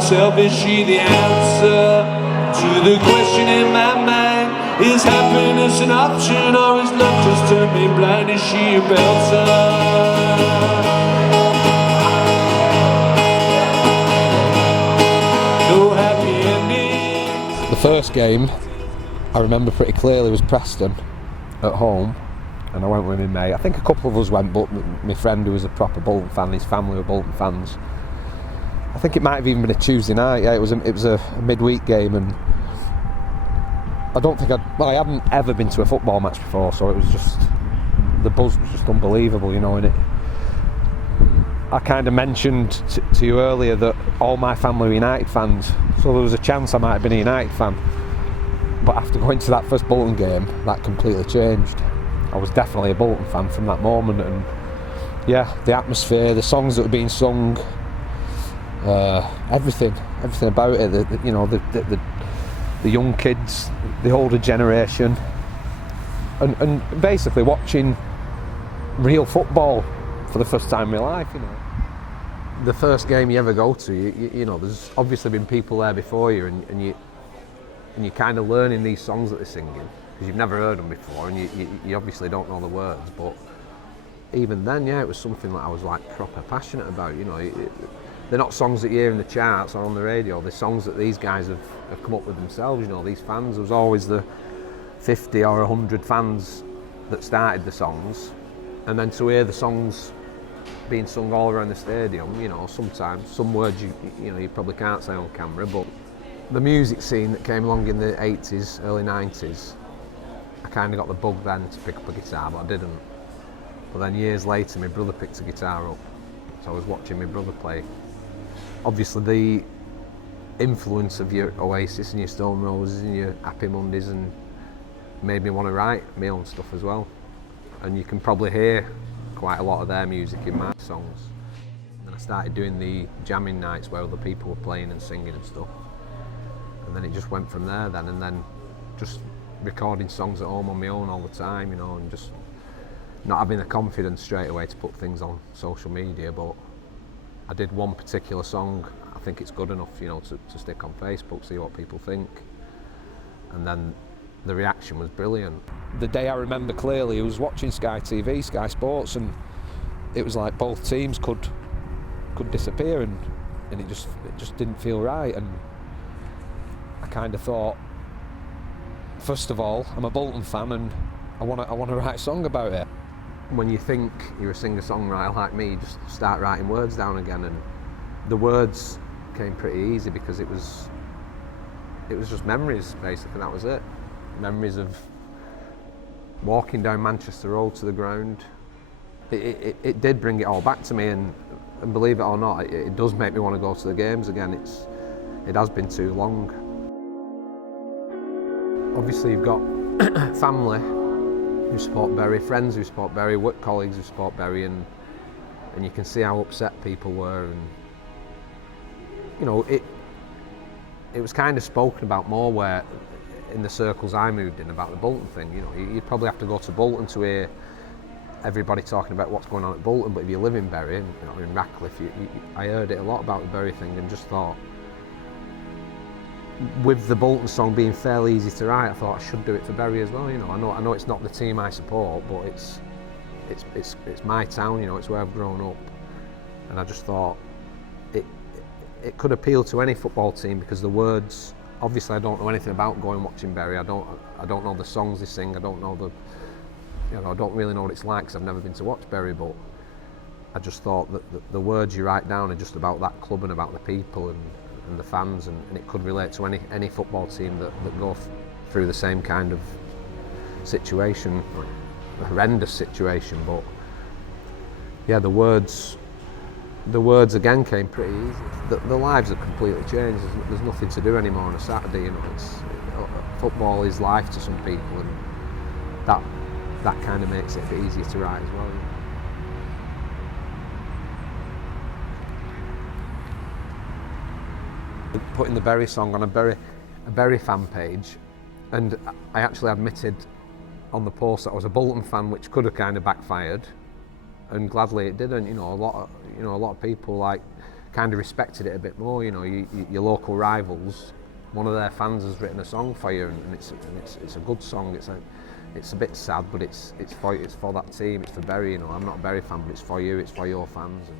myself, is she the answer to the question in my mind? Is happiness an option, or is love just turned me blind? Is she a belter? No happy endings. The first game I remember pretty clearly was Preston at home, and I went with my mate. I think a couple of us went, but my friend who was a proper Bolton fan, his family were Bolton fans. I think it might have even been a Tuesday night. Yeah, it was a midweek game, and I hadn't ever been to a football match before, so it was just, the buzz was just unbelievable, you know. And I kind of mentioned to you earlier that all my family were United fans, so there was a chance I might have been a United fan. But after going to that first Bolton game, that completely changed. I was definitely a Bolton fan from that moment, and yeah, the atmosphere, the songs that were being sung, everything about it. The young kids, the older generation, and basically watching real football for the first time in my life. You know, the first game you ever go to, you know, there's obviously been people there before you, and you're kind of learning these songs that they're singing because you've never heard them before, and you obviously don't know the words. But even then, yeah, it was something that I was like proper passionate about. You know, they're not songs that you hear in the charts or on the radio. They're songs that these guys have come up with themselves. You know, these fans. There was always the 50 or 100 fans that started the songs, and then to hear the songs being sung all around the stadium. You know, sometimes some words you probably can't say on camera, but the music scene that came along in the 80s, early 90s, I kind of got the bug then to pick up a guitar, but I didn't. But then years later, my brother picked a guitar up, so I was watching my brother play. Obviously, the influence of your Oasis and your Stone Roses and your Happy Mondays and made me want to write my own stuff as well. And you can probably hear quite a lot of their music in my songs. And I started doing the jamming nights where other people were playing and singing and stuff. And then it just went from there then, and then just recording songs at home on my own all the time, you know, and just not having the confidence straight away to put things on social media. But I did one particular song, I think it's good enough, you know, to stick on Facebook, see what people think. And then the reaction was brilliant. The day I remember clearly, I was watching Sky TV, Sky Sports, and it was like both teams could disappear, and it just didn't feel right. And I kind of thought, first of all, I'm a Bolton fan, and I want to write a song about it. When you think you're a singer-songwriter like me, you just start writing words down again, and the words came pretty easy because it was just memories, basically. That was it. Memories of walking down Manchester Road to the ground. It did bring it all back to me, and believe it or not, it does make me want to go to the games again. It has been too long. Obviously, you've got family who support Bury, friends who support Bury, work colleagues who support Bury, and you can see how upset people were. And you know, it was kind of spoken about more where in the circles I moved in about the Bolton thing. You know, you'd probably have to go to Bolton to hear everybody talking about what's going on at Bolton, but if you live in Bury, you know, in Radcliffe, I heard it a lot about the Bury thing, and just thought, with the Bolton song being fairly easy to write, I thought I should do it for Bury as well. You know, I know it's not the team I support, but it's my town. You know, it's where I've grown up, and I just thought it could appeal to any football team because the words. Obviously, I don't know anything about going watching Bury. I don't know the songs they sing. I don't know I don't really know what it's like because I've never been to watch Bury. But I just thought that the words you write down are just about that club and about the people and the fans, and it could relate to any football team that go through the same kind of situation, a horrendous situation. But yeah, the words again came pretty easy. The lives have completely changed. There's nothing to do anymore on a Saturday. You know, football is life to some people, and that kind of makes it a bit easier to write as well. Putting the Bury song on a Bury fan page, and I actually admitted on the post that I was a Bolton fan, which could have kind of backfired, and gladly it didn't. You know, a lot of people like kind of respected it a bit more. You know, your local rivals, one of their fans has written a song for you, and it's a good song. It's a bit sad, but it's for that team. It's for Bury. You know, I'm not a Bury fan, but it's for you. It's for your fans. And